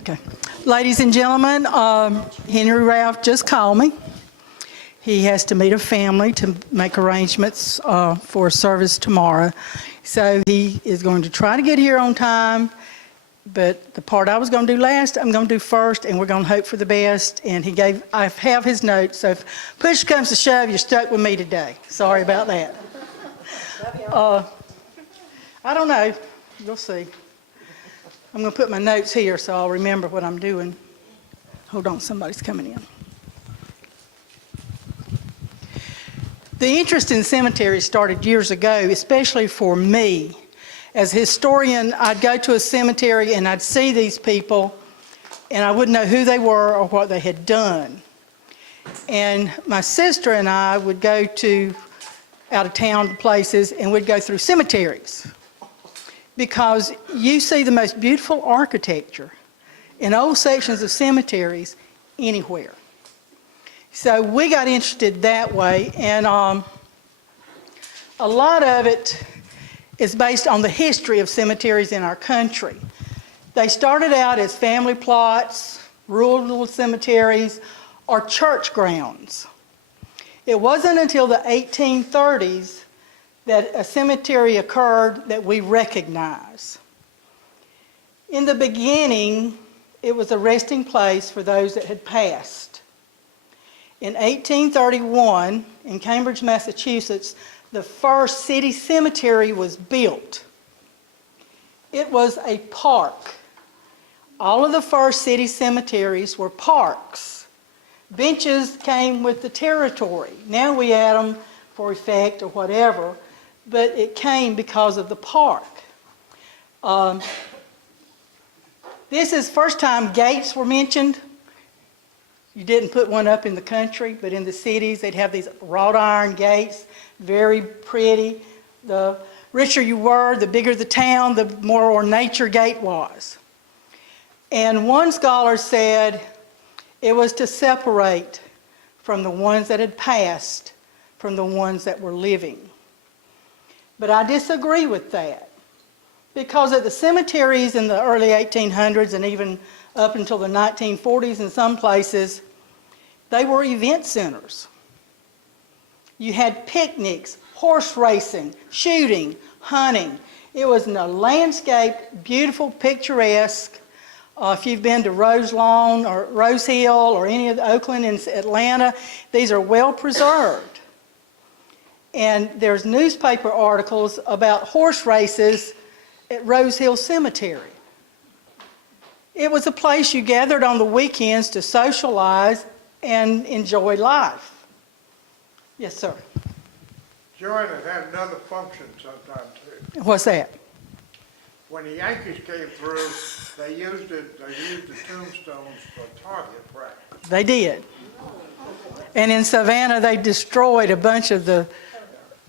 Okay. Ladies and gentlemen, Henry Ralph just called me. He has to meet a family to make arrangements for a service tomorrow. So he is going to try to get here on time, but the part I was going to do last, I'm going to do first, and we're going to hope for the best. And I have his notes, so if push comes to shove, you're stuck with me today. Sorry about that. I don't know. You'll see. I'm going to put my notes here so I'll remember what I'm doing. Hold on, somebody's coming in. The interest in cemeteries started years ago, especially for me. As a historian, I'd go to a cemetery and I'd see these people and I wouldn't know who they were or what they had done. And my sister and I would go to out of town places and we'd go through cemeteries, because you see the most beautiful architecture in old sections of cemeteries anywhere. So we got interested that way, and a lot of it is based on the history of cemeteries in our country. They started out as family plots, rural cemeteries, or church grounds. It wasn't until the 1830s that a cemetery occurred that we recognize. In the beginning, it was a resting place for those that had passed. In 1831, in Cambridge, Massachusetts, the first city cemetery was built. It was a park. All of the first city cemeteries were parks. Benches came with the territory. Now we add them for effect or whatever, but it came because of the park. This is the first time gates were mentioned. You didn't put one up in the country, but in the cities they'd have these wrought iron gates, very pretty. The richer you were, the bigger the town, the more ornate your gate was. And one scholar said it was to separate from the ones that had passed from the ones that were living. But I disagree with that, because at the cemeteries in the early 1800s and even up until the 1940s in some places, they were event centers. You had picnics, horse racing, shooting, hunting. It was in a landscape, beautiful, picturesque. If you've been to Rose Lawn or Rose Hill or any of the Oakland and Atlanta, these are well preserved. And there's newspaper articles about horse races at Rose Hill Cemetery. It was a place you gathered on the weekends to socialize and enjoy life. Yes, sir. Joy, it had another function sometime too. What's that? When the Yankees came through, they used the tombstones for target practice. They did. And in Savannah, they destroyed a bunch of the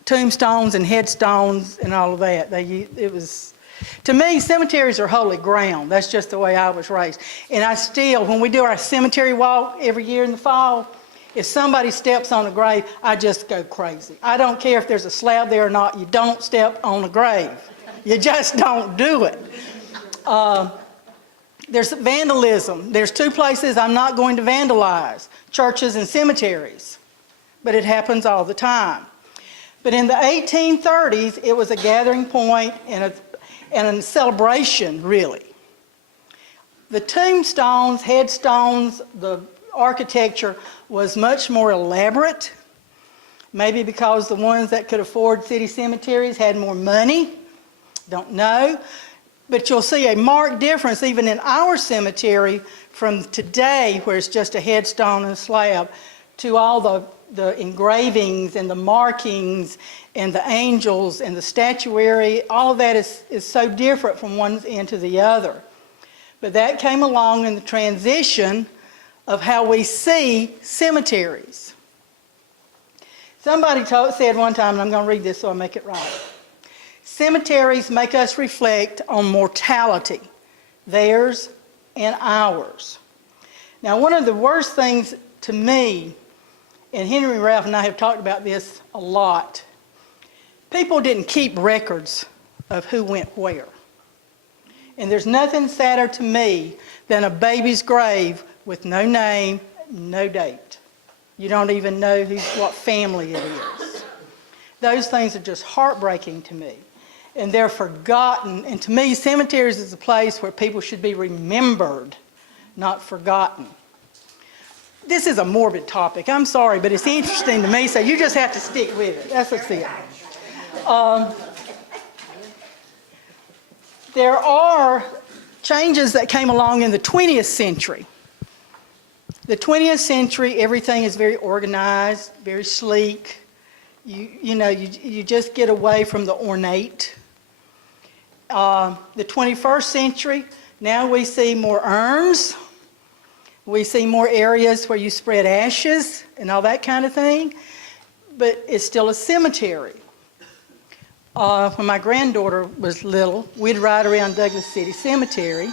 tombstones and headstones and all of that. To me, cemeteries are holy ground. That's just the way I was raised. And I still, when we do our cemetery walk every year in the fall, if somebody steps on a grave, I just go crazy. I don't care if there's a slab there or not. You don't step on a grave. You just don't do it. There's vandalism. There's two places I'm not going to vandalize: churches and cemeteries. But it happens all the time. But in the 1830s, it was a gathering point and a celebration, really. The tombstones, headstones, the architecture was much more elaborate, maybe because the ones that could afford city cemeteries had more money. Don't know. But you'll see a marked difference even in our cemetery from today, where it's just a headstone and a slab, to all the engravings and the markings and the angels and the statuary. All of that is so different from one end to the other. But that came along in the transition of how we see cemeteries. Somebody said one time, and I'm going to read this so I make it right: cemeteries make us reflect on mortality, theirs and ours. Now, one of the worst things to me, and Henry Ralph and I have talked about this a lot, people didn't keep records of who went where. And there's nothing sadder to me than a baby's grave with no name, no date. You don't even know what family it is. Those things are just heartbreaking to me. And they're forgotten. And to me, cemeteries is a place where people should be remembered, not forgotten. This is a morbid topic. I'm sorry, but it's interesting to me, so you just have to stick with it. That's what's it. There are changes that came along in the 20th century. The 20th century, everything is very organized, very sleek. You just get away from the ornate. The 21st century, now we see more urns. We see more areas where you spread ashes and all that kind of thing. But it's still a cemetery. When my granddaughter was little, we'd ride around Douglas City Cemetery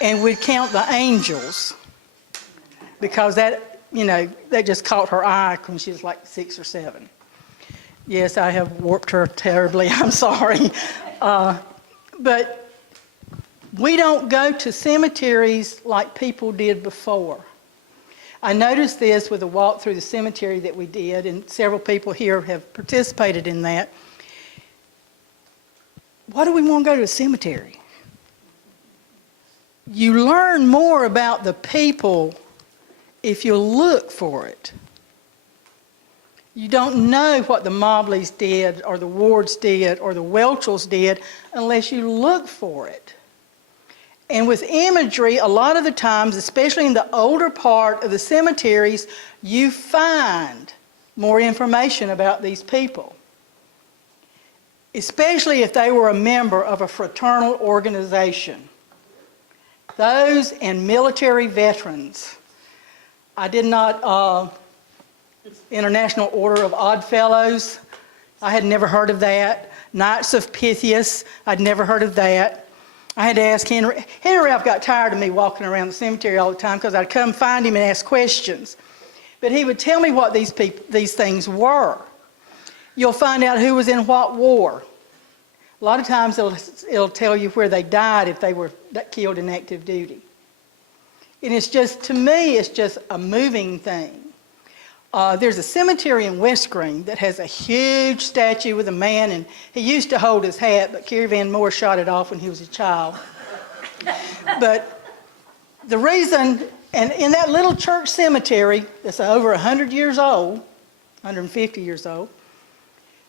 and we'd count the angels because that just caught her eye when she was like 6 or 7. Yes, I have warped her terribly. I'm sorry. But we don't go to cemeteries like people did before. I noticed this with a walk through the cemetery that we did, and several people here have participated in that. Why do we want to go to a cemetery? You learn more about the people if you look for it. You don't know what the Mobleys did or the Wards did or the Welchells did unless you look for it. And with imagery, a lot of the times, especially in the older part of the cemeteries, you find more information about these people. Especially if they were a member of a fraternal organization. Those and military veterans. I did not, International Order of Odd Fellows, I had never heard of that. Knights of Pythias, I'd never heard of that. I had to ask Henry. Henry Ralph got tired of me walking around the cemetery all the time because I'd come find him and ask questions. But he would tell me what these things were. You'll find out who was in what war. A lot of times it'll tell you where they died if they were killed in active duty. And it's just, to me, it's just a moving thing. There's a cemetery in West Green that has a huge statue with a man, and he used to hold his hat, but Kerry Van Moore shot it off when he was a child. But the reason, and in that little church cemetery that's over 100 years old, 150 years old,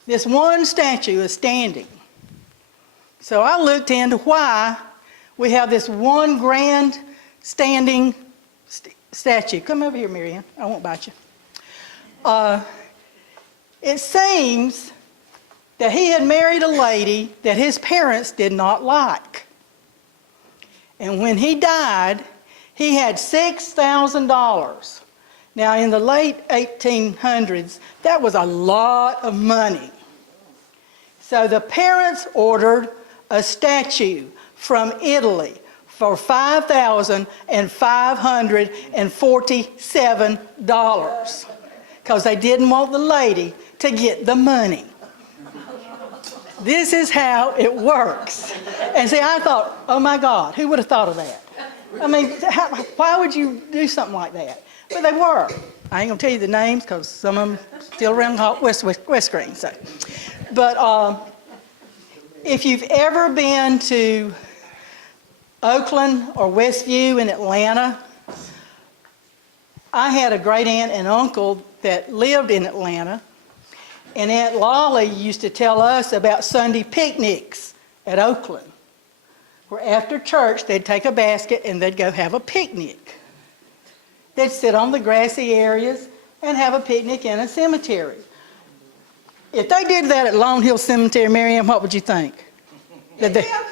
this one statue is standing. So I looked into why we have this one grand standing statue. Come over here, Marianne. I won't bite you. It seems that he had married a lady that his parents did not like. And when he died, he had $6,000. Now, in the late 1800s, that was a lot of money. So the parents ordered a statue from Italy for $5,547 because they didn't want the lady to get the money. This is how it works. And see, I thought, oh my God, who would have thought of that? I mean, why would you do something like that? But they were. I ain't gonna tell you the names because some of them still around West Green. So. But if you've ever been to Oakland or Westview in Atlanta, I had a great aunt and uncle that lived in Atlanta, and Aunt Lolly used to tell us about Sunday picnics at Oakland, where after church they'd take a basket and they'd go have a picnic. They'd sit on the grassy areas and have a picnic in a cemetery. If they did that at Lone Hill Cemetery, Miriam, what would you think? It'd be okay with me.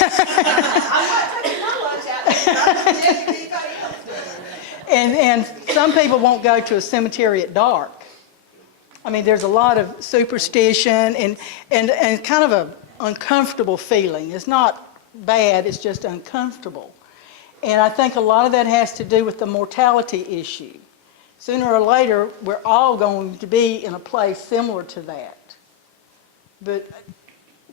I'm not taking my lunch out there. I'm just anybody else. And some people won't go to a cemetery at dark. I mean, there's a lot of superstition and kind of an uncomfortable feeling. It's not bad, it's just uncomfortable. And I think a lot of that has to do with the mortality issue. Sooner or later, we're all going to be in a place similar to that. But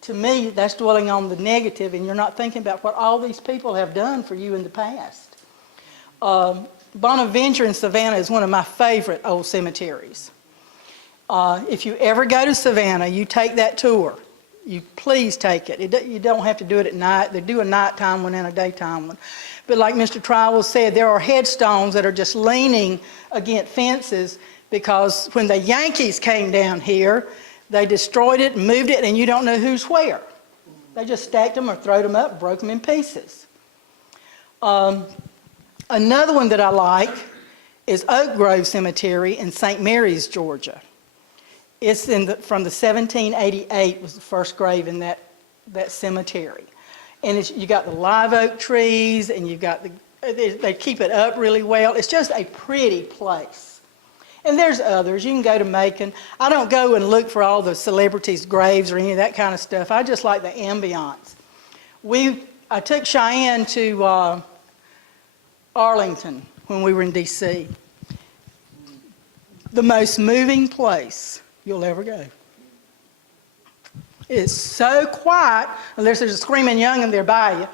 to me, that's dwelling on the negative, and you're not thinking about what all these people have done for you in the past. Bonaventure in Savannah is one of my favorite old cemeteries. If you ever go to Savannah, you take that tour. You please take it. You don't have to do it at night. They do a nighttime one and a daytime one. But like Mr. Trowell said, there are headstones that are just leaning against fences because when the Yankees came down here, they destroyed it and moved it, and you don't know who's where. They just stacked them or throwed them up, broke them in pieces. Another one that I like is Oak Grove Cemetery in St. Mary's, Georgia. It's from the 1788 was the first grave in that cemetery. And you got the live oak trees, and you've got they keep it up really well. It's just a pretty place. And there's others. You can go to Macon. I don't go and look for all the celebrities' graves or any of that kind of stuff. I just like the ambiance. I took Cheyenne to Arlington when we were in D.C. The most moving place you'll ever go. It's so quiet, unless there's a screaming young'un there by you,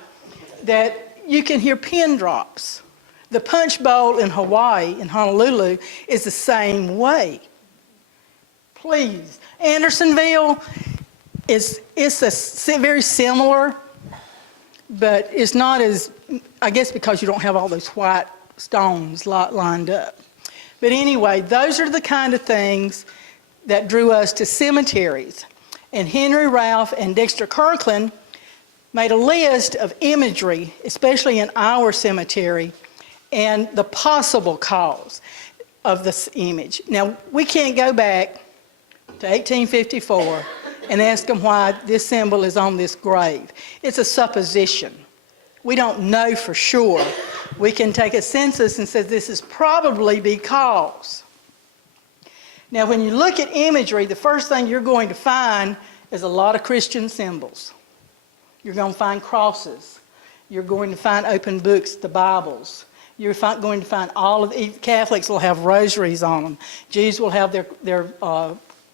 that you can hear pin drops. The Punch Bowl in Hawaii, in Honolulu, is the same way. Please. Andersonville, it's very similar, but it's not as, I guess because you don't have all those white stones lined up. But anyway, those are the kind of things that drew us to cemeteries. And Henry Ralph and Dexter Kirkland made a list of imagery, especially in our cemetery, and the possible cause of this image. Now, we can't go back to 1854 and ask them why this symbol is on this grave. It's a supposition. We don't know for sure. We can take a census and say this is probably because. Now, when you look at imagery, the first thing you're going to find is a lot of Christian symbols. You're going to find crosses. You're going to find open books, the Bibles. You're going to find Catholics will have rosaries on them. Jews will have their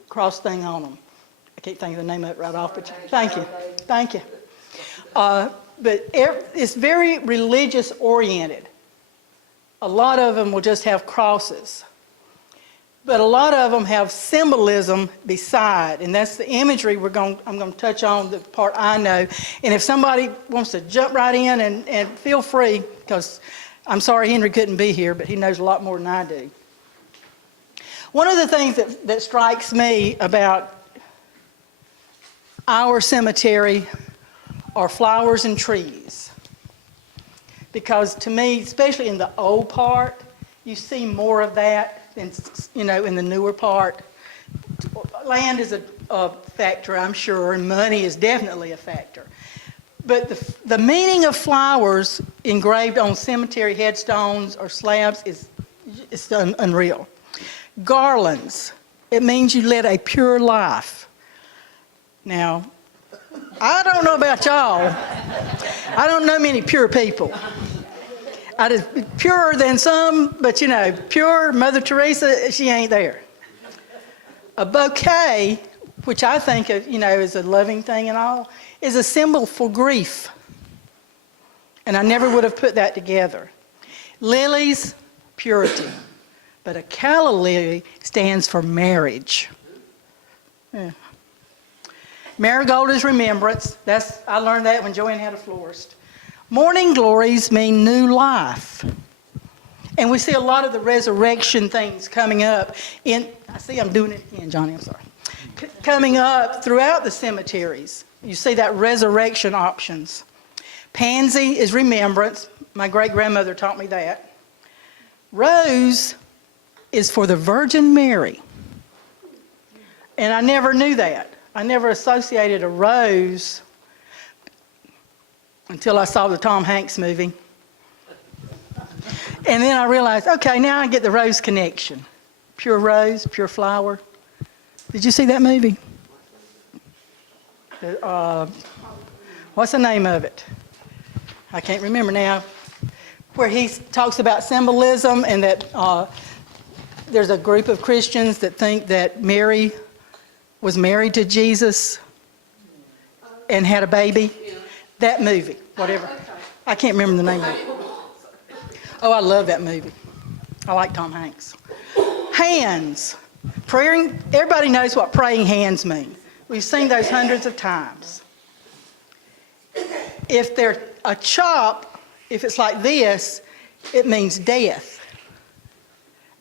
cross thing on them. I can't think of the name of it right off, but thank you. Thank you. But it's very religious oriented. A lot of them will just have crosses. But a lot of them have symbolism beside, and that's the imagery I'm going to touch on, the part I know. And if somebody wants to jump right in, and feel free, because I'm sorry Henry couldn't be here, but he knows a lot more than I do. One of the things that strikes me about our cemetery are flowers and trees. Because to me, especially in the old part, you see more of that than, in the newer part. Land is a factor, I'm sure, and money is definitely a factor. But the meaning of flowers engraved on cemetery headstones or slabs is unreal. Garlands, it means you led a pure life. Now, I don't know about y'all. I don't know many pure people. Purer than some, but pure Mother Teresa, she ain't there. A bouquet, which I think of, is a loving thing and all, is a symbol for grief. And I never would have put that together. Lilies, purity. But a calla lily stands for marriage. Yeah. Marigold is remembrance. I learned that when Joanne had a florist. Morning glories mean new life. And we see a lot of the resurrection things coming up I see I'm doing it again, Johnny, I'm sorry. Coming up throughout the cemeteries. You see that resurrection options. Pansy is remembrance. My great-grandmother taught me that. Rose is for the Virgin Mary. And I never knew that. I never associated a rose until I saw the Tom Hanks movie. And then I realized, okay, now I get the rose connection. Pure rose, pure flower. Did you see that movie? What's the name of it? I can't remember now. Where he talks about symbolism and that there's a group of Christians that think that Mary was married to Jesus. and had a baby? That movie, whatever. I can't remember the name of it. Oh, I love that movie. I like Tom Hanks. Hands. Praying, everybody knows what praying hands mean. We've seen those hundreds of times. If they're a chop, if it's like this, it means death.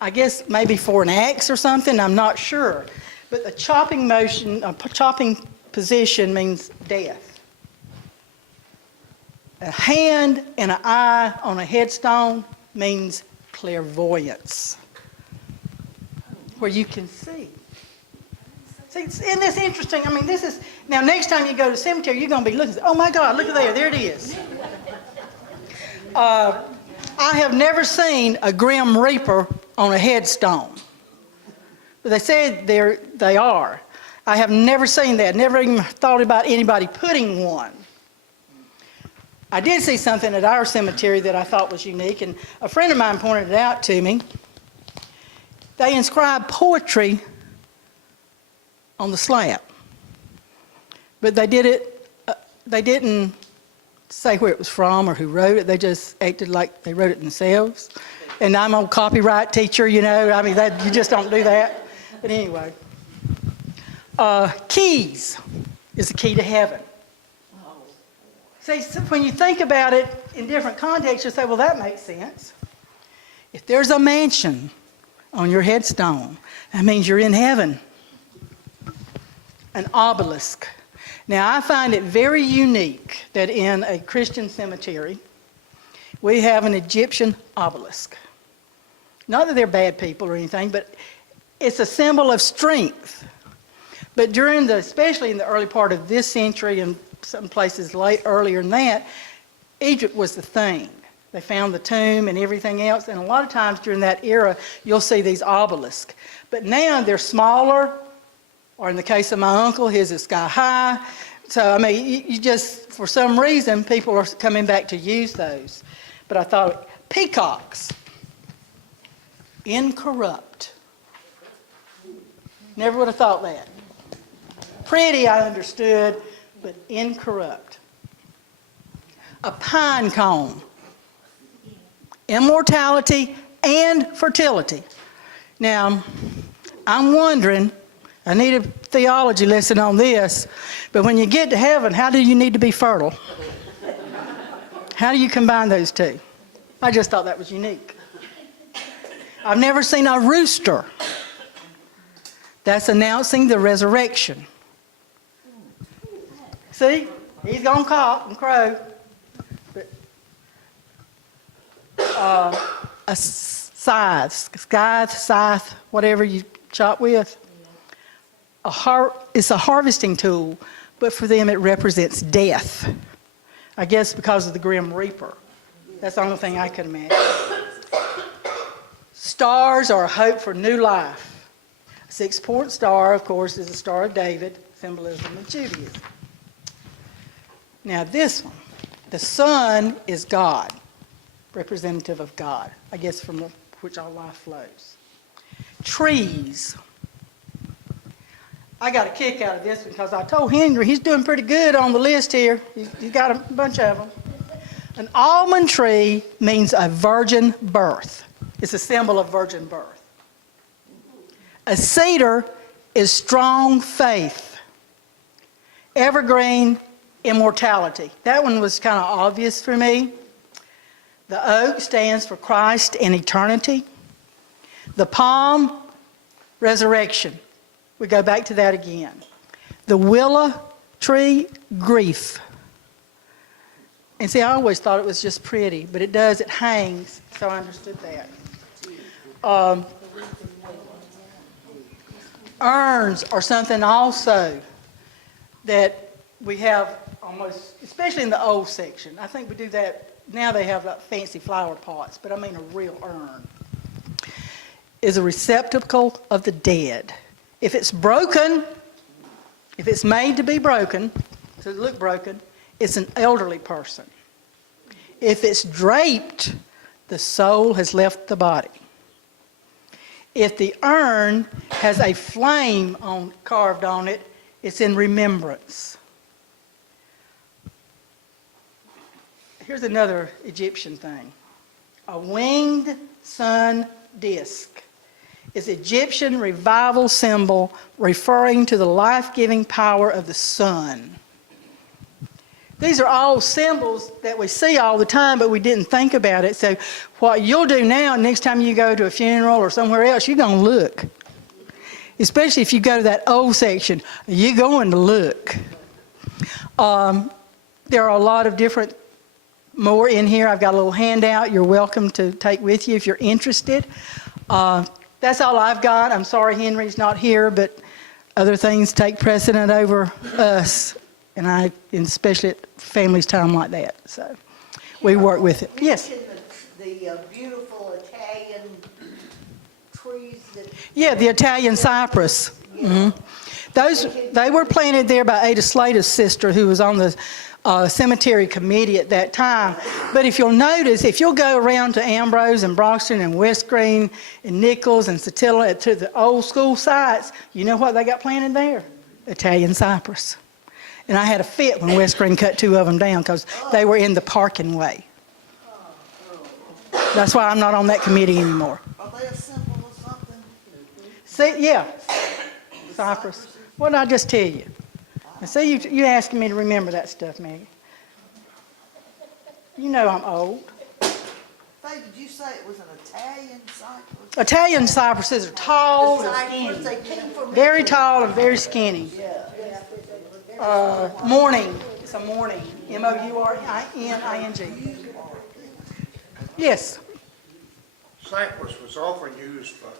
I guess maybe for an axe or something, I'm not sure. But the chopping motion, chopping position means death. A hand and an eye on a headstone means clairvoyance, where you can see. See, isn't this interesting? I mean, this is, now next time you go to the cemetery, you're going to be looking, oh my God, look at there it is. I have never seen a Grim Reaper on a headstone. But they said they are. I have never seen that, never even thought about anybody putting one. I did see something at our cemetery that I thought was unique, and a friend of mine pointed it out to me. They inscribed poetry on the slab. But they didn't say where it was from or who wrote it. They just acted like they wrote it themselves. And I'm a copyright teacher, you know. I mean, you just don't do that. But anyway. Keys is the key to heaven. See, so when you think about it in different contexts, you say, well, that makes sense. If there's a mansion on your headstone, that means you're in heaven. An obelisk. Now, I find it very unique that in a Christian cemetery, we have an Egyptian obelisk. Not that they're bad people or anything, but it's a symbol of strength. But especially in the early part of this century and some places earlier than that, Egypt was the thing. They found the tomb and everything else, and a lot of times during that era, you'll see these obelisks. But now they're smaller, or in the case of my uncle, his is sky high. So, I mean, you just, for some reason, people are coming back to use those. But I thought, peacocks, incorrupt. Never would have thought that. Pretty, I understood, but incorrupt. A pine cone, immortality and fertility. Now, I'm wondering, I need a theology lesson on this, but when you get to heaven, how do you need to be fertile? How do you combine those two? I just thought that was unique. I've never seen a rooster. That's announcing the resurrection. See? He's going to cock and crow. But, a scythe, whatever you chop with. It's a harvesting tool, but for them it represents death. I guess because of the Grim Reaper. That's the only thing I could imagine. Stars are a hope for new life. A six-point star, of course, is the Star of David, symbolism of Judaism. Now this one, the sun is God, representative of God, I guess from which all life flows. Trees. I got a kick out of this one because I told Henry he's doing pretty good on the list here. He's got a bunch of them. An almond tree means a virgin birth. It's a symbol of virgin birth. A cedar is strong faith. Evergreen, immortality. That one was kind of obvious for me. The oak stands for Christ and eternity. The palm, resurrection. We go back to that again. The willow tree, grief. And see, I always thought it was just pretty, but it hangs, so I understood that. Urns are something also that we have almost, especially in the old section. I think we do that, now they have like fancy flower pots, but I mean a real urn. Is a receptacle of the dead. If it's broken, if it's made to be broken, to look broken, it's an elderly person. If it's draped, the soul has left the body. If the urn has a flame carved on it, it's in remembrance. Here's another Egyptian thing. A winged sun disk is Egyptian revival symbol referring to the life-giving power of the sun. These are all symbols that we see all the time, but we didn't think about it. So what you'll do now, next time you go to a funeral or somewhere else, you're going to look. Especially if you go to that old section, you're going to look. There are a lot of different more in here. I've got a little handout you're welcome to take with you if you're interested. That's all I've got. I'm sorry Henry's not here, but other things take precedent over us, and especially at families' time like that. So we work with it. Yes? The beautiful Italian trees that... Yeah, the Italian cypress. Mm-hmm. They were planted there by Ada Slater's sister, who was on the cemetery committee at that time. But if you'll notice, if you'll go around to Ambrose and Broxton and West Green and Nichols and Satilla to the old school sites, you know what they got planted there? Italian cypress. And I had a fit when West Green cut 2 of them down because they were in the parking way. That's why I'm not on that committee anymore. Are they a symbol or something? See, yeah, cypress. What did I just tell you? Now, see, you asking me to remember that stuff, Maggie. You know I'm old. Faye, did you say it was an Italian cypress? Italian cypresses are tall and Cypress, skinny. they came from... Very tall and very skinny. Yeah. Mourning. It's a mourning. M-O-U-R-N-I-N-G. Yes. Cypress was often used for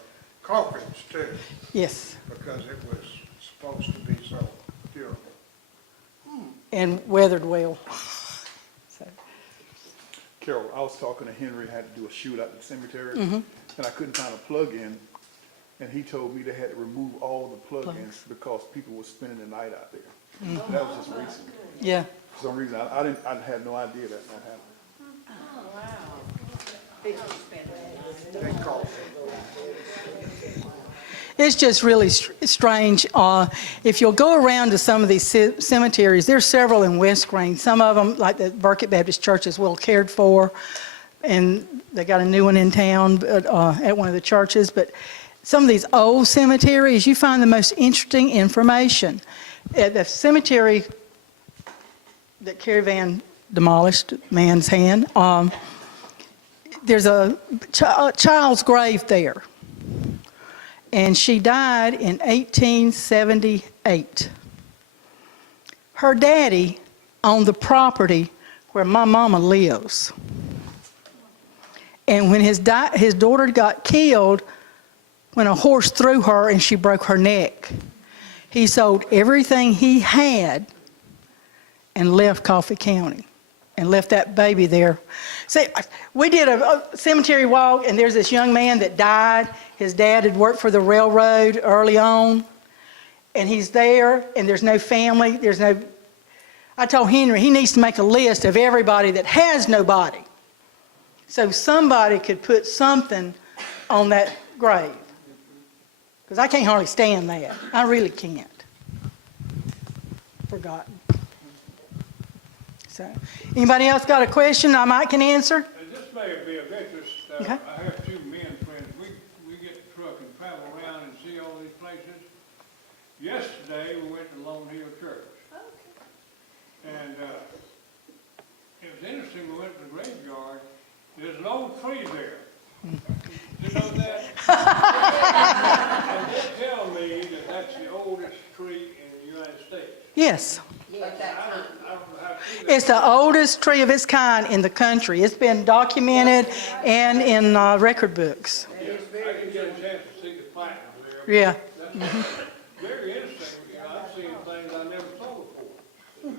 coffins too, Yes. because it was supposed to be so durable. And weathered well. So, Carol, I was talking to Henry, had to do a shoot out at the cemetery, and I couldn't find a plug-in, and he told me they had to remove all the plug-ins because people were spending the night out there. That was just recent. yeah. For some reason, I had no idea that happened. They called It's just really strange. If you'll go around to some of these cemeteries, there's several in West Green. Some of them, like the Burkett Baptist Church, is well cared for, and they got a new one in town at one of the churches. But some of these old cemeteries, you find the most interesting information. At the cemetery that Caravan demolished, man's hand, there's a child's grave there. And she died in 1878. Her daddy owned the property where my mama lives. And when his daughter got killed, when a horse threw her and she broke her neck, he sold everything he had and left Coffee County and left that baby there. See, we did a cemetery walk, and there's this young man that died. His dad had worked for the railroad early on, and he's there, and there's no family. I told Henry he needs to make a list of everybody that has nobody, so somebody could put something on that grave. Because I can't hardly stand that. I really can't. Forgotten. So, anybody else got a question I might can answer? And this may be of interest. Okay. I have 2 men friends. We get the truck and travel around and see all these places. Yesterday, we went to Lone Hill Church. And it was interesting. We went to the graveyard. There's an old tree there. Did you know that? And they tell me that that's the oldest tree in the United States. Yes. I don't know how true that It's the oldest tree of its kind in the country. It's been documented and in record books. is. I didn't get a chance to see the plaque there. Yeah. That's very interesting. You know, I've seen things I never saw before. And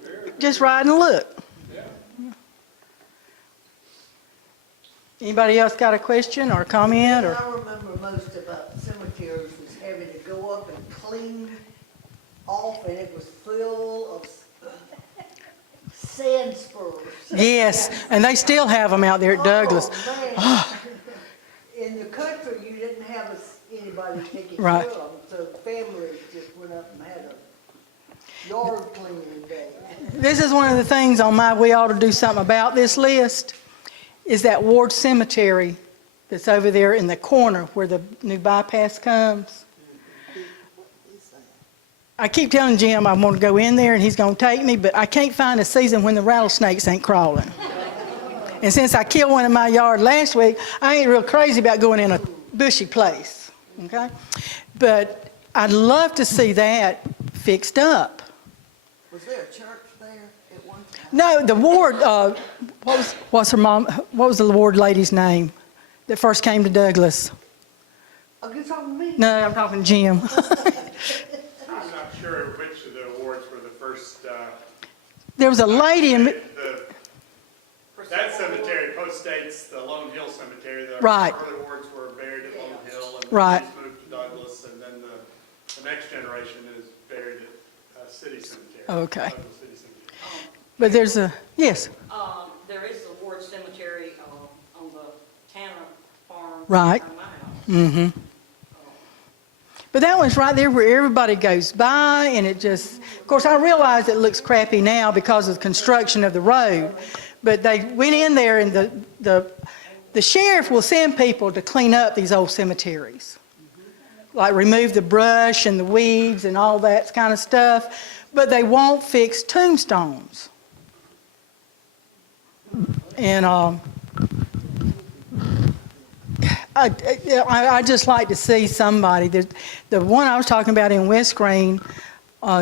it's very, Just ride and look. yeah. Anybody else got a question or a comment? Or What I remember most about cemeteries was having to go up and clean off, and it was full of sand spurs. yes, and they still have them out there at Douglas. Oh, man. In the country, you didn't have anybody taking Right. care of them, so families just went up and had them. Yard cleaning day. This is one of the things on my we ought to do something about this list, is that Ward Cemetery that's over there in the corner where the new bypass comes. I keep telling Jim I want to go in there and he's going to take me, but I can't find a season when the rattlesnakes ain't crawling. And since I killed one in my yard last week, I ain't real crazy about going in a bushy place, okay? But I'd love to see that fixed up. Was there a church there at one time? No, the ward, what's her mom, what was the ward lady's name that first came to Douglas? Oh, you talking to me? No, I'm talking Jim. I'm not sure which of the awards were the first. There was a lady in, That cemetery postdates the Lone Hill Cemetery. The Right. early awards were buried at Lone Hill, and Right. these moved to Douglas, and then the next generation is buried at City Cemetery. Okay. Douglas City Cemetery. but there's a, yes, There is the Ward Cemetery on the Tanner farm. Right. behind my house. mm-hmm. But that one's right there where everybody goes by, and it just, of course, I realize it looks crappy now because of the construction of the road, but they went in there, and the sheriff will send people to clean up these old cemeteries, like remove the brush and the weeds and all that kind of stuff, but they won't fix tombstones. And I just like to see somebody. The one I was talking about in West Green,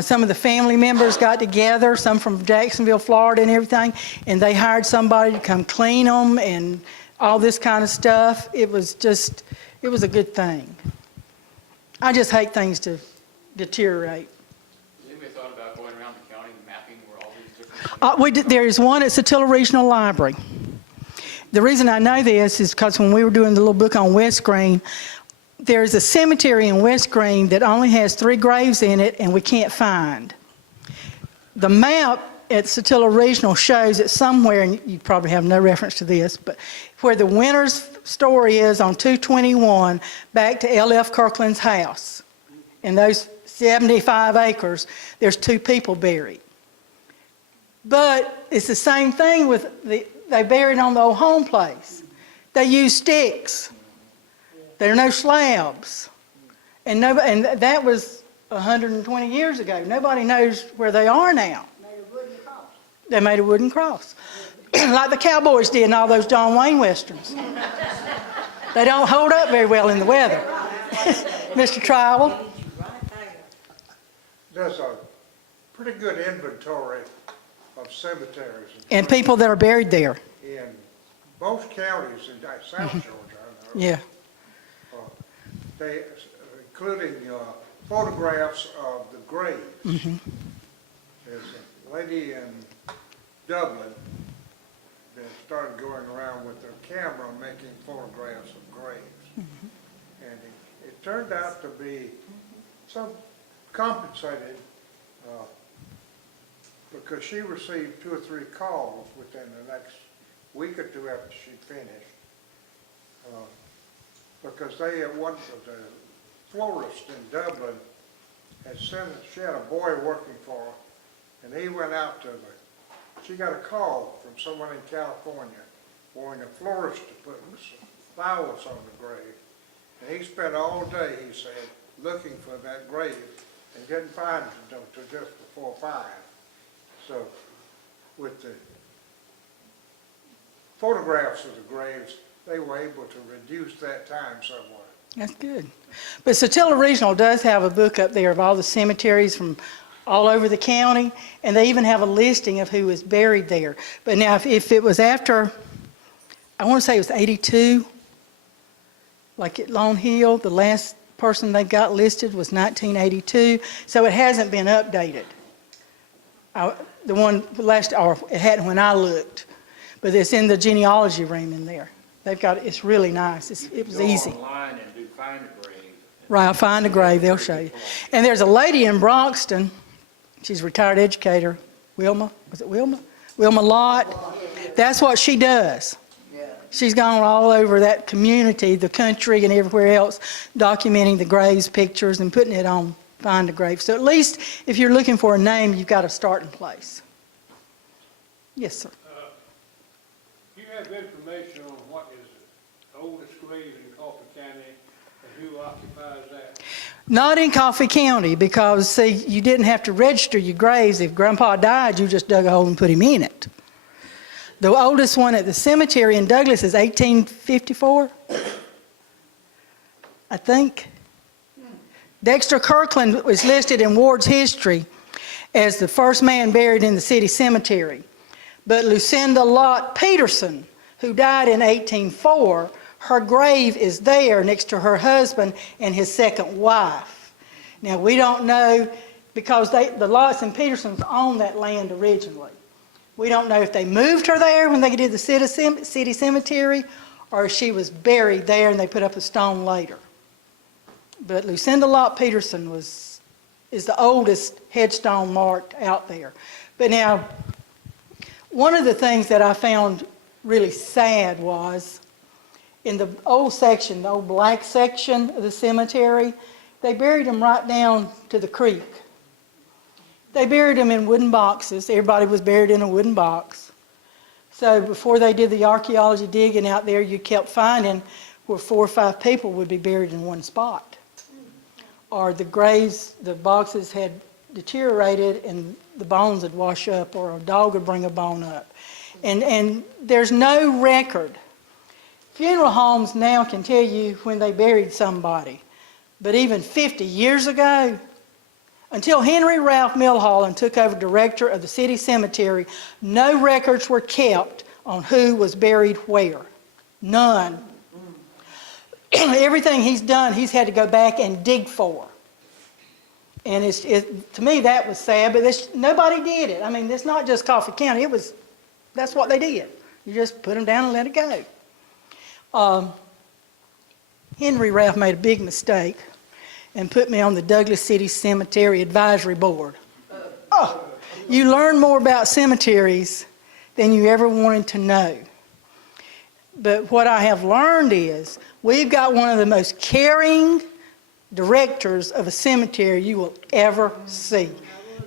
some of the family members got together, some from Jacksonville, Florida and everything, and they hired somebody to come clean them and all this kind of stuff. It was a good thing. I just hate things to deteriorate. Has anybody thought about going around the county and mapping where all these different... There is one at Satilla Regional Library. The reason I know this is because when we were doing the little book on West Green, there's a cemetery in West Green that only has 3 graves in it, and we can't find. The map at Satilla Regional shows it somewhere, and you probably have no reference to this, but where the winner's story is on 221 back to L.F. Kirkland's house. In those 75 acres, there's 2 people buried. But it's the same thing with they buried on the old home place. They use sticks. There are no slabs. And that was 120 years ago. Nobody knows where they are now. Made a wooden cross. They made a wooden cross. Like the cowboys did in all those John Wayne westerns. They don't hold up very well in the weather. Mr. Trowell? There's a pretty good inventory of cemeteries And people that are buried there. in both counties in South Georgia, I know. Yeah. They, including photographs of the graves. There's a lady in Dublin that started going around with her camera making photographs of graves. And it turned out to be some compensated because she received 2 or 3 calls within the next week or 2 after she finished. Because they at one of the florist in Dublin she had a boy working for her, and he went out to she got a call from someone in California wanting a florist to put flowers on the grave. And he spent all day, he said, looking for that grave and didn't find it until just before 5. So with the photographs of the graves, they were able to reduce that time somewhat. That's good. But Satilla Regional does have a book up there of all the cemeteries from all over the county, and they even have a listing of who was buried there. But now, if it was after, I want to say it was 82, like at Lone Hill, the last person they got listed was 1982, so it hasn't been updated. The one last, or it hadn't when I looked, but it's in the genealogy room in there. They've got, it's really nice. It was easy. Go online and do find a grave. Right, I'll find a grave, they'll show you. And there's a lady in Bronxton, she's a retired educator, Wilma, was it Wilma? Wilma Lott. That's what she does. Yeah. She's gone all over that community, the country and everywhere else, documenting the graves, pictures, and putting it on find a grave. So at least if you're looking for a name, you've got a starting place. Yes, sir. Do you have information on what is the oldest grave in Coffee County and who occupies that? Not in Coffee County because, see, you didn't have to register your graves. If Grandpa died, you just dug a hole and put him in it. The oldest one at the cemetery in Douglas is 1854, I think. Dexter Kirkland was listed in Ward's history as the first man buried in the city cemetery. But Lucinda Lott Peterson, who died in 1804, her grave is there next to her husband and his second wife. Now, we don't know, because the Lotts and Petersons owned that land originally. We don't know if they moved her there when they did the city cemetery, or if she was buried there and they put up a stone later. But Lucinda Lott Peterson is the oldest headstone marked out there. But now, one of the things that I found really sad was, in the old section, the old black section of the cemetery, they buried them right down to the creek. They buried them in wooden boxes. Everybody was buried in a wooden box. So before they did the archaeology digging out there, you kept finding where 4 or 5 people would be buried in one spot. Or the graves, the boxes had deteriorated and the bones would wash up, or a dog would bring a bone up. And there's no record. Funeral homes now can tell you when they buried somebody. But even 50 years ago, until Henry Ralph Milholland took over director of the city cemetery, no records were kept on who was buried where. None. Everything he's done, he's had to go back and dig for. And to me, that was sad, but nobody did it. I mean, it's not just Coffee County. That's what they did. You just put them down and let it go. Henry Ralph made a big mistake and put me on the Douglas City Cemetery Advisory Board. Oh, you learn more about cemeteries than you ever wanted to know. But what I have learned is we've got one of the most caring directors of a cemetery you will ever see.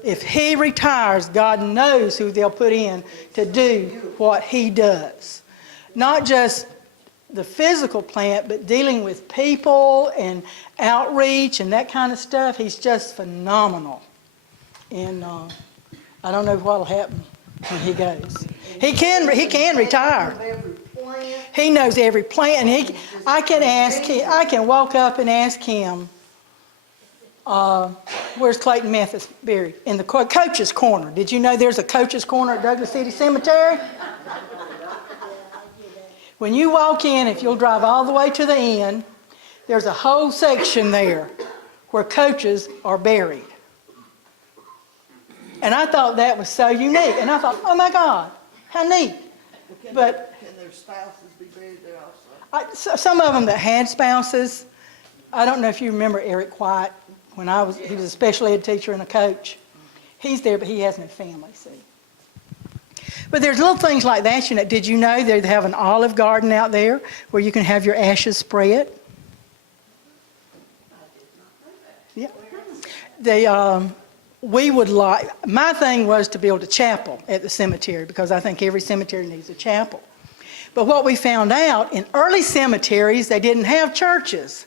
If he retires, God knows who they'll put in to do what he does. Not just the physical plant, but dealing with people and outreach and that kind of stuff. He's just phenomenal. And I don't know what'll happen when he goes. He can retire. He knows every plant, and I can walk up and ask him, where's Clayton Memphis buried? In the coach's corner. Did you know there's a coach's corner at Douglas City Cemetery? When you walk in, if you'll drive all the way to the end, there's a whole section there where coaches are buried. And I thought that was so unique. And I thought, oh my God, how neat. But Can their spouses be buried there also? some of them that had spouses, I don't know if you remember Eric White, he was a special ed teacher and a coach. He's there, but he has no family, see. But there's little things like that. Did you know they have an olive garden out there where you can have your ashes spread? Yeah. My thing was to build a chapel at the cemetery because I think every cemetery needs a chapel. But what we found out, in early cemeteries, they didn't have churches.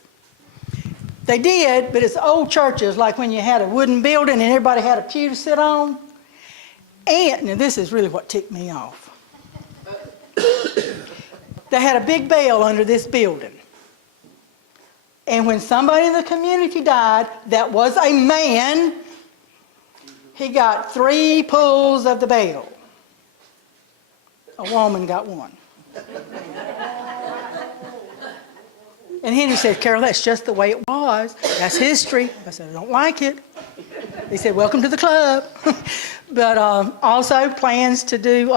They did, but it's old churches, like when you had a wooden building and everybody had a pew to sit on. And now this is really what ticked me off. They had a big bell under this building. And when somebody in the community died that was a man, he got 3 pulls of the bell. A woman got 1. And Henry said, Carol, that's just the way it was. That's history. I said, I don't like it. He said, welcome to the club. But also plans to do,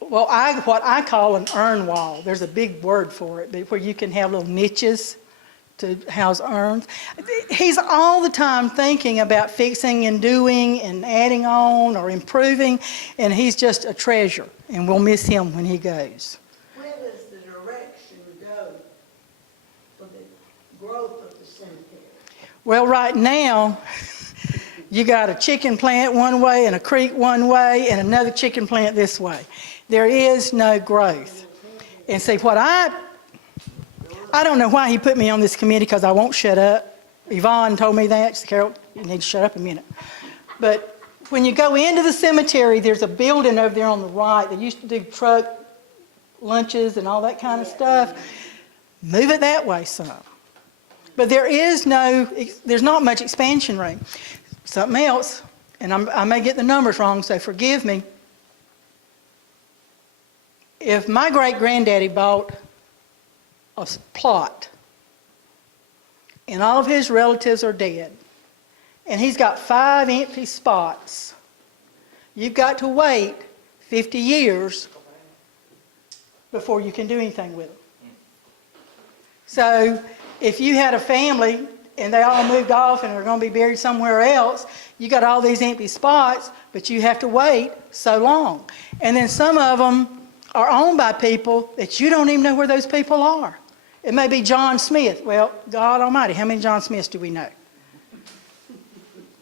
what I call an urn wall. There's a big word for it, but where you can have little niches to house urns. He's all the time thinking about fixing and doing and adding on or improving, and he's just a treasure, and we'll miss him when he goes. Where does the direction go for the growth of the cemetery? Well, right now, you got a chicken plant one way and a creek one way and another chicken plant this way. There is no growth. And see, I don't know why he put me on this committee because I won't shut up. Yvonne told me that. She said, Carol, you need to shut up a minute. But when you go into the cemetery, there's a building over there on the right. They used to do truck lunches and all that kind of stuff. Move it that way some. But there's not much expansion room. Something else, and I may get the numbers wrong, so forgive me. If my great-granddaddy bought a plot and all of his relatives are dead and he's got 5 empty spots, you've got to wait 50 years before you can do anything with them. So if you had a family and they all moved off and are going to be buried somewhere else, you got all these empty spots, but you have to wait so long. And then some of them are owned by people that you don't even know where those people are. It may be John Smith. Well, God Almighty, how many John Smiths do we know?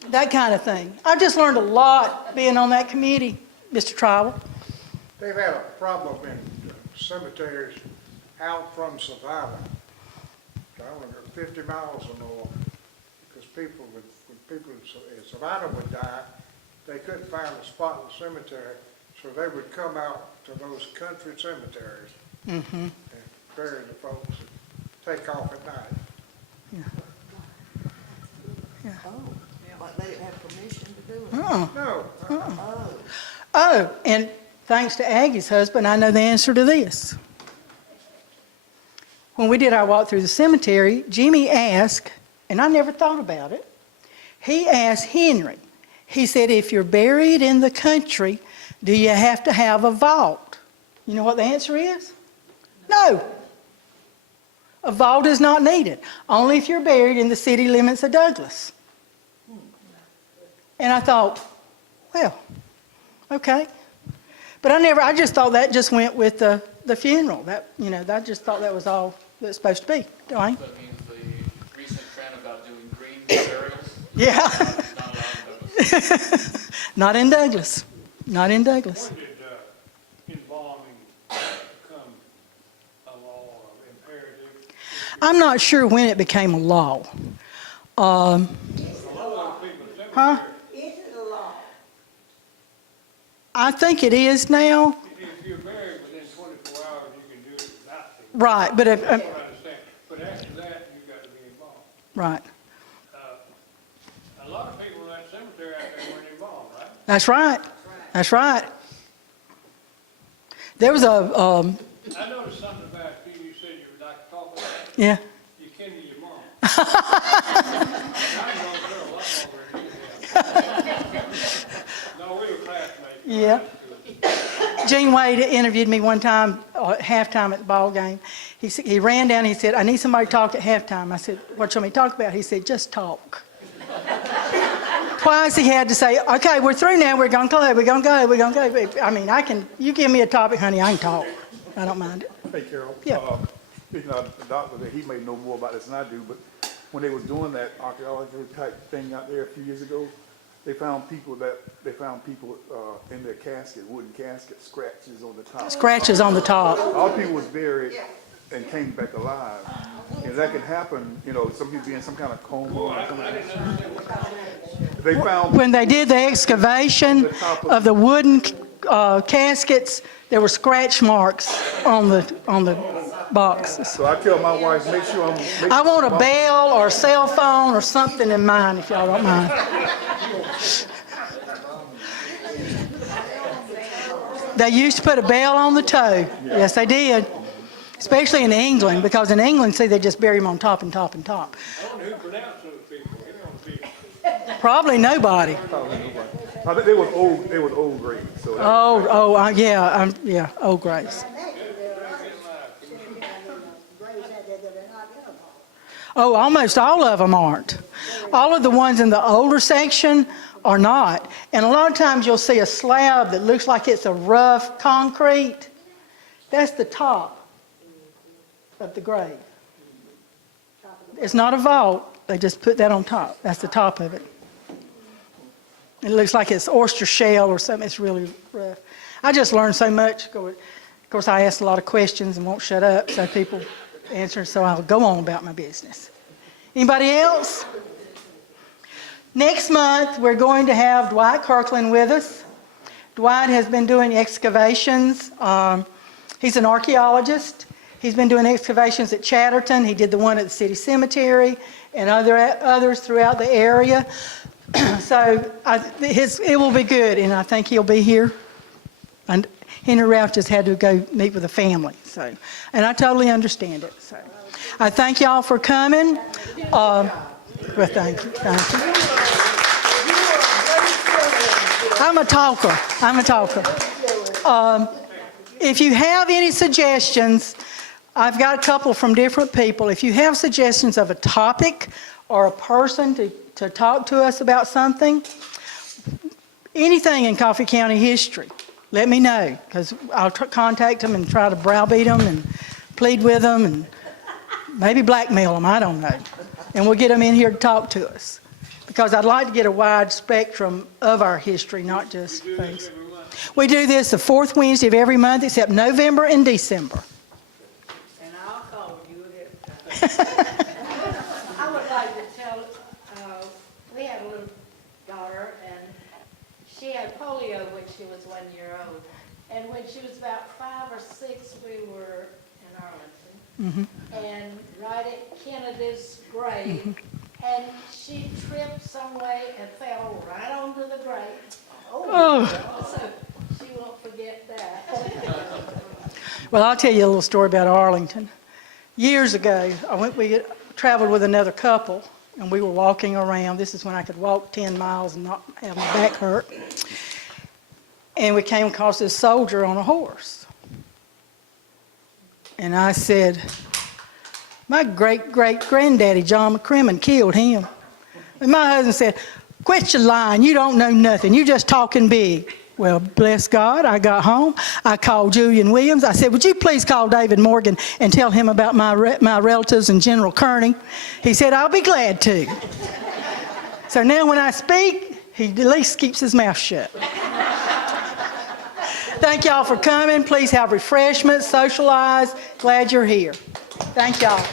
That kind of thing. I've just learned a lot being on that committee, Mr. Tribal. They've had a problem in cemeteries out from Savannah. I don't know, 50 miles or more, because when people in Savannah would die, they couldn't find a spot in the cemetery, so they would come out to those country cemeteries and bury the folks and take off at night. But they didn't have permission to do it. No, Oh, and thanks to Aggie's husband, I know the answer to this. When we did our walk through the cemetery, Jimmy asked, and I never thought about it, he asked Henry, he said, if you're buried in the country, do you have to have a vault? You know what the answer is? No. A vault is not needed, only if you're buried in the city limits of Douglas. And I thought, well, okay. But I just thought that just went with the funeral. I just thought that was all that it's supposed to be. Dwayne? That means the recent trend about doing green burials. Yeah. It's not allowed in Douglas. Not in Douglas. Not in Douglas. When did embalming become a law or imperative? I'm not sure when it became a law. A lot of people in Huh? Is it a law? I think it is now. If you're buried within 24 hours, you can do it without the. Right, but if, That's what I understand. But after that, you've got to be involved. right. A lot of people in that cemetery out there weren't involved, right? That's right. That's right. There was a, I noticed something about you. You said you would like to talk about it. yeah. You kin to your mom. I know her a lot longer than you have. No, we were classmates. Yeah. Gene Wade interviewed me one time at halftime at the ball game. He ran down and he said, I need somebody to talk at halftime. I said, what you want me to talk about? He said, just talk. Twice he had to say, okay, we're through now. We're going to go. We're going to go. We're going to go. I mean, you give me a topic, honey, I can talk. I don't mind it. Hey, Carol. Yeah. Speaking of the doctor, he may know more about this than I do, but when they was doing that archaeology type thing out there a few years ago, they found people in their casket, wooden casket, scratches on the top. Scratches on the top. All people was buried and came back alive. And that can happen, some people be in some kind of coma or something. They found When they did the excavation of the wooden caskets, there were scratch marks on the boxes. So I tell my wife, make sure I want a bell or a cell phone or something in mine, if y'all don't mind. They used to put a bell on the toe. Yes, they did. Especially in England, because in England, see, they just bury them on top and top and top. I don't know who pronounced those people. You know, people. Probably nobody. I think they was old grade. So Yeah, old graves. Oh, almost all of them aren't. All of the ones in the older section are not. And a lot of times you'll see a slab that looks like it's a rough concrete. That's the top of the grave. It's not a vault. They just put that on top. That's the top of it. It looks like it's oyster shell or something. It's really rough. I just learned so much. Of course, I asked a lot of questions and won't shut up, so people answer, so I'll go on about my business. Anybody else? Next month, we're going to have Dwight Kirkland with us. Dwight has been doing excavations. He's an archaeologist. He's been doing excavations at Chatterton. He did the one at the city cemetery and others throughout the area. So it will be good, and I think he'll be here. And Henry Ralph just had to go meet with the family. So, and I totally understand it. So I thank y'all for coming. Well, thank you. Thank you. I'm a talker. If you have any suggestions, I've got a couple from different people. If you have suggestions of a topic or a person to talk to us about something, anything in Coffee County history, let me know, because I'll contact them and try to browbeat them and plead with them and maybe blackmail them, I don't know. And we'll get them in here to talk to us, because I'd like to get a wide spectrum of our history, not just things. We do this the fourth Wednesday of every month except November and December. And I'll call you again. I would like to tell, we had a little daughter, and she had polio when she was 1 year old. And when she was about 5 or 6, we were in Arlington. And right at Kennedy's grave, and she tripped some way and fell right onto the grave. Oh. So she won't forget that. Well, I'll tell you a little story about Arlington. Years ago, we traveled with another couple, and we were walking around. This is when I could walk 10 miles and not have my back hurt. And we came across this soldier on a horse. And I said, my great-great-granddaddy, John McCrimmon, killed him. And my husband said, quit your lying. You don't know nothing. You just talking big. Well, bless God, I got home. I called Julian Williams. I said, would you please call David Morgan and tell him about my relatives and General Kearney? He said, I'll be glad to. So now when I speak, he at least keeps his mouth shut. Thank y'all for coming. Please have refreshments, socialize. Glad you're here. Thank y'all.